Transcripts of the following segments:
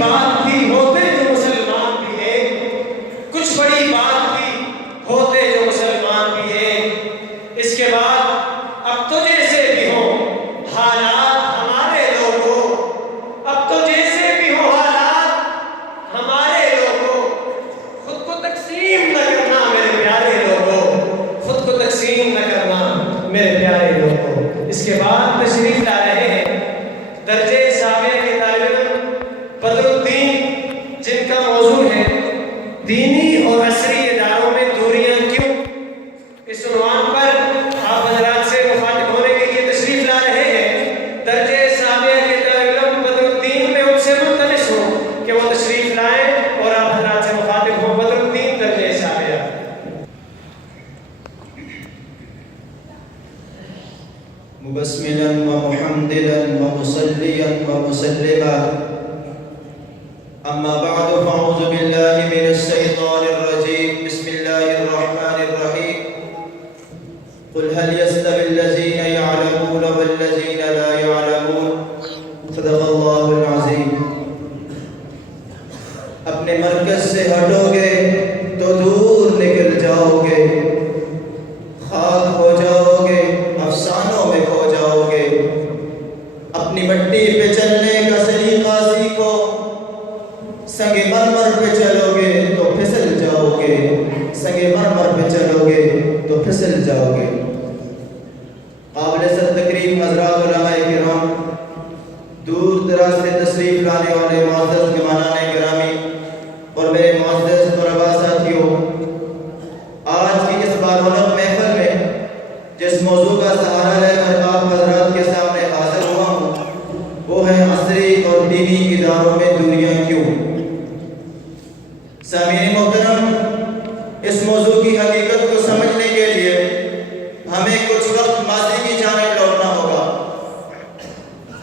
بات بھی ہوتے جو مسلمان بھی ہیں، کچھ بڑی بات بھی ہوتے جو مسلمان بھی ہیں، اس کے بعد اب تو جیسے بھی ہو حالات ہمارے لوگوں، اب تو جیسے بھی ہو حالات ہمارے لوگوں، خود کو تقسیم نہ کرنا میرے پیارے لوگوں، خود کو تقسیم نہ کرنا میرے پیارے لوگوں۔ اس کے بعد تشریف لا رہے ہیں درجے ثانویہ کے طالب علم بدر الدین، جن کا موضوع ہے دینی اور عصری اداروں میں دوریاں کیوں۔ اس عنوان پر آپ حضرات سے مخاطب ہونے کے لیے تشریف لا رہے ہیں درجے ثانویہ کے طالب علم بدر الدین۔ میں ان سے ملتمس ہوں کہ وہ تشریف لائیں اور آپ حضرات سے مخاطب ہوں۔ بدر الدین درجے ثانویہ۔ مبسملا ومحمدلا ومصليا ومسلما، أما بعد فأعوذ بالله من الشيطان الرجيم، بسم الله الرحمن الرحيم، قل هل يستوي الذين يعلمون والذين لا يعلمون، صدق الله العظيم۔ اپنے مرکز سے ہٹو گے تو دور نکل جاؤ گے، خاک ہو جاؤ گے، افسانوں میں کھو جاؤ گے۔ اپنی مٹی پہ چلنے کا سلیقہ سیکھو، سنگ مرمر پہ چلو گے تو پھسل جاؤ گے، سنگ مرمر پہ چلو گے تو پھسل جاؤ گے۔ قابل سر تکریم حضرات علماء کرام، دور دراز سے تشریف لانے والے معزز مہمانان گرامی اور میرے معزز طلباء ساتھیوں، آج کی اس بارونق محفل میں جس موضوع کا سہارا لے کر آپ حضرات کے سامنے حاضر ہوا ہوں وہ ہے عصری اور دینی اداروں میں دوریاں کیوں۔ سامعین محترم، اس موضوع کی حقیقت کو سمجھنے کے لیے ہمیں کچھ وقت ماضی کی جانب لوٹنا ہوگا۔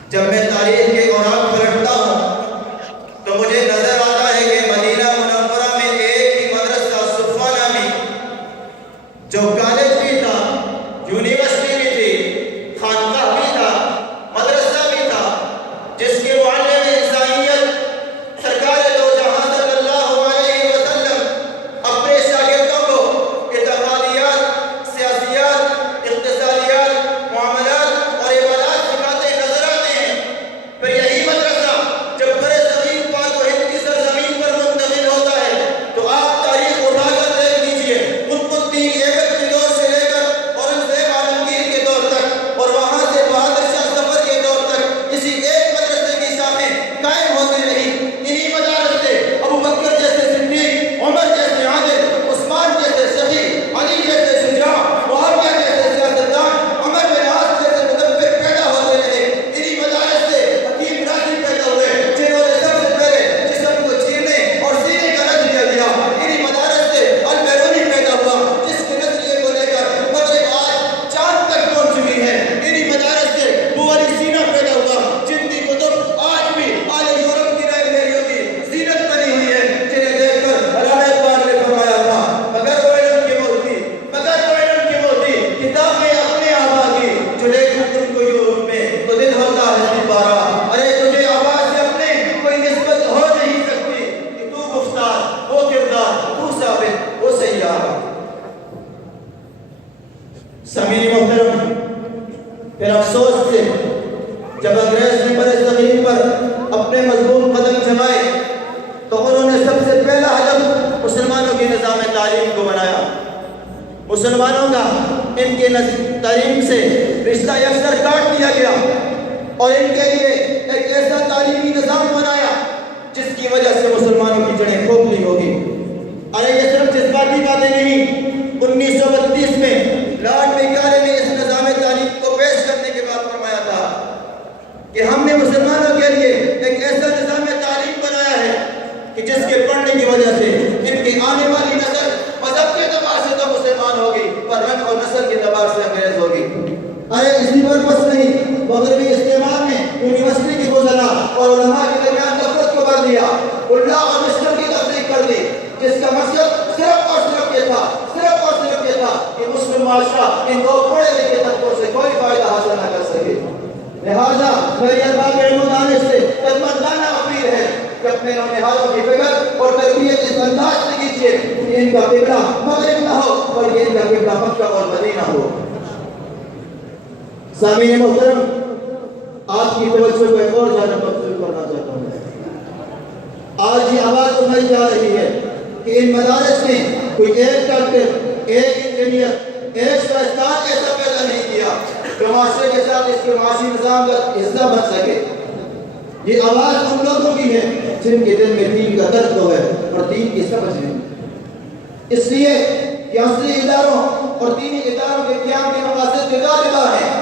جب میں تاریخ کے اوراق پلٹتا ہوں تو مجھے نظر آتا ہے کہ مدینہ منورہ میں ایک ہی مدرسہ صفوہ نامی، جو کالج بھی تھا، یونیورسٹی بھی تھی، خانقاہ بھی تھا، مدرسہ بھی تھا، جس کے معلم انسانیت سرکار دو جہاں صلی اللہ علیہ وسلم اپنے شاگردوں کو اعتقادیات، سیاسیات، اقتصادیات، معاملات اور عبادات سکھاتے نظر آتے ہیں۔ پھر یہی مدرسہ جب برے صغیر پاک و ہند کی سرزمین پر منتقل ہوتا ہے تو آپ تاریخ اٹھا کر دیکھ لیجئے، قطب الدین ایبک کے دور سے لے کر اورنگزیب عالمگیر کے دور تک اور وہاں سے بہادر شاہ ظفر کے دور تک اسی ایک مدرسے کی شاخیں قائم ہوتی رہی۔ انہی مدارس سے ابو بکر جیسے صدیق، عمر جیسے عادل، عثمان جیسے سخی، علی جیسے شجاع، معاویہ جیسے سیاستدان، عمر بن عاص جیسے مدبر پیدا ہوتے رہے۔ انہی مدارس سے حکیم راضی پیدا ہوئے جنہوں نے سب سے پہلے جسم کو چیرنے اور سینے کا نظریہ دیا۔ انہی مدارس سے البیرونی پیدا ہوا جس کے نظریے کو لے کر مغرب آج چاند تک پہنچ چکی ہے۔ انہی مدارس سے ابو علی سینا پیدا ہوا جن کی کتب آج بھی آل یورپ کی لائبریریوں کی زینت بنی ہوئی ہے، جنہیں دیکھ کر علامہ اقبال نے فرمایا تھا مگر وہ علم کی موتی، مگر وہ علم کی موتی کتابیں اپنے آبا کی، جو لے کر تم کو یورپ میں تو دل ہوتا ہے دوبارہ۔ ارے تجھے آبا سے اپنے کوئی نسبت ہو نہیں سکتی کہ تو گفتار، وہ کردار، تو ثابت، وہ سیار۔ سامعین محترم، پھر افسوس سے جب انگریز نے برے صغیر پر اپنے مضمون قدم جمائے تو انہوں نے سب سے پہلا ہدف مسلمانوں کی نظام تعلیم کو بنایا۔ مسلمانوں کا ان کے تعلیم سے رشتہ یکسر کاٹ دیا گیا اور ان کے لیے ایک ایسا تعلیمی نظام بنایا جس کی وجہ سے مسلمانوں کی جڑیں کھوکھلی ہوگی۔ ارے یہ صرف جذباتی باتیں نہیں۔ 1932 میں لارڈ میکالے نے اس نظام تعلیم کو پیش کرنے کے بعد فرمایا تھا کہ ہم نے مسلمانوں کے لیے ایک ایسا نظام تعلیم بنایا ہے کہ جس کے پڑھنے کی وجہ سے ان کی آنے والی نسل مذہب کے اعتبار سے تو مسلمان ہوگی پر رنگ اور نسل کے اعتبار سے انگریز ہوگی۔ ارے اسی پر بس نہیں، مغربی استعمار نے یونیورسٹی کی گزرا اور علماء کے درمیان نفرت کو بڑھ دیا، اللہ اور مسلم کی تفریق کر دی، جس کا مقصد صرف اور صرف یہ تھا کہ مسلم معاشرہ ان دو پڑھے لکھے طبقوں سے کوئی فائدہ حاصل نہ کر سکے۔ لہذا میری ارباب علم و دانش سے خدمتگارانہ اپیل ہے، کہ اپنے نونہالوں کی فکر اور تربیت اس انداز سے کیجیے کہ ان کا قبلہ مغرب نہ ہو اور ان کا قبلہ مکہ اور مدینہ ہو۔ سامعین محترم، آپ کی توجہ کو ایک اور جانب مبذول کرنا چاہتا ہوں۔ آج یہ آواز اٹھائی جا رہی ہے کہ ان مدارس نے کوئی ایک ڈاکٹر، ایک انجینئر، ایک سائنسدان ایسا پیدا نہیں کیا جو معاشرے کے ساتھ اس کے معاشی نظام کا حصہ بن سکے۔ یہ آواز ان لوگوں کی ہے جن کے دل میں دین کا درد ہے اور دین کی سمجھ نہیں۔ اس لیے کہ عصری اداروں اور دینی اداروں کے قیام کے مقاصد جدا جدا ہیں۔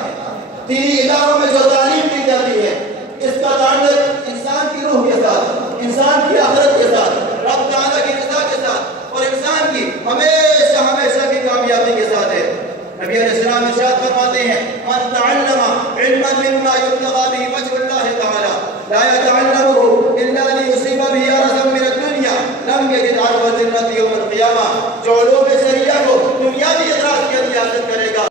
دینی اداروں میں جو تعلیم دی جاتی ہے اس کا تعلق انسان کی روح کے ساتھ، انسان کی آخرت کے ساتھ، رب تعالیٰ کی رضا کے ساتھ اور انسان کی ہمیشہ ہمیشہ کی کامیابی کے ساتھ ہے۔ نبی علیہ السلام ارشاد فرماتے ہیں من تعلم علما مما يبتغى به وجه الله تعالى لا يتعلمه الا ليصيب به عرضا من الدنيا لم يجد عرض الجنة يوم القيامة۔ جو علوم شرعیہ کو دنیاوی اغراض کے لیے حاصل کرے گا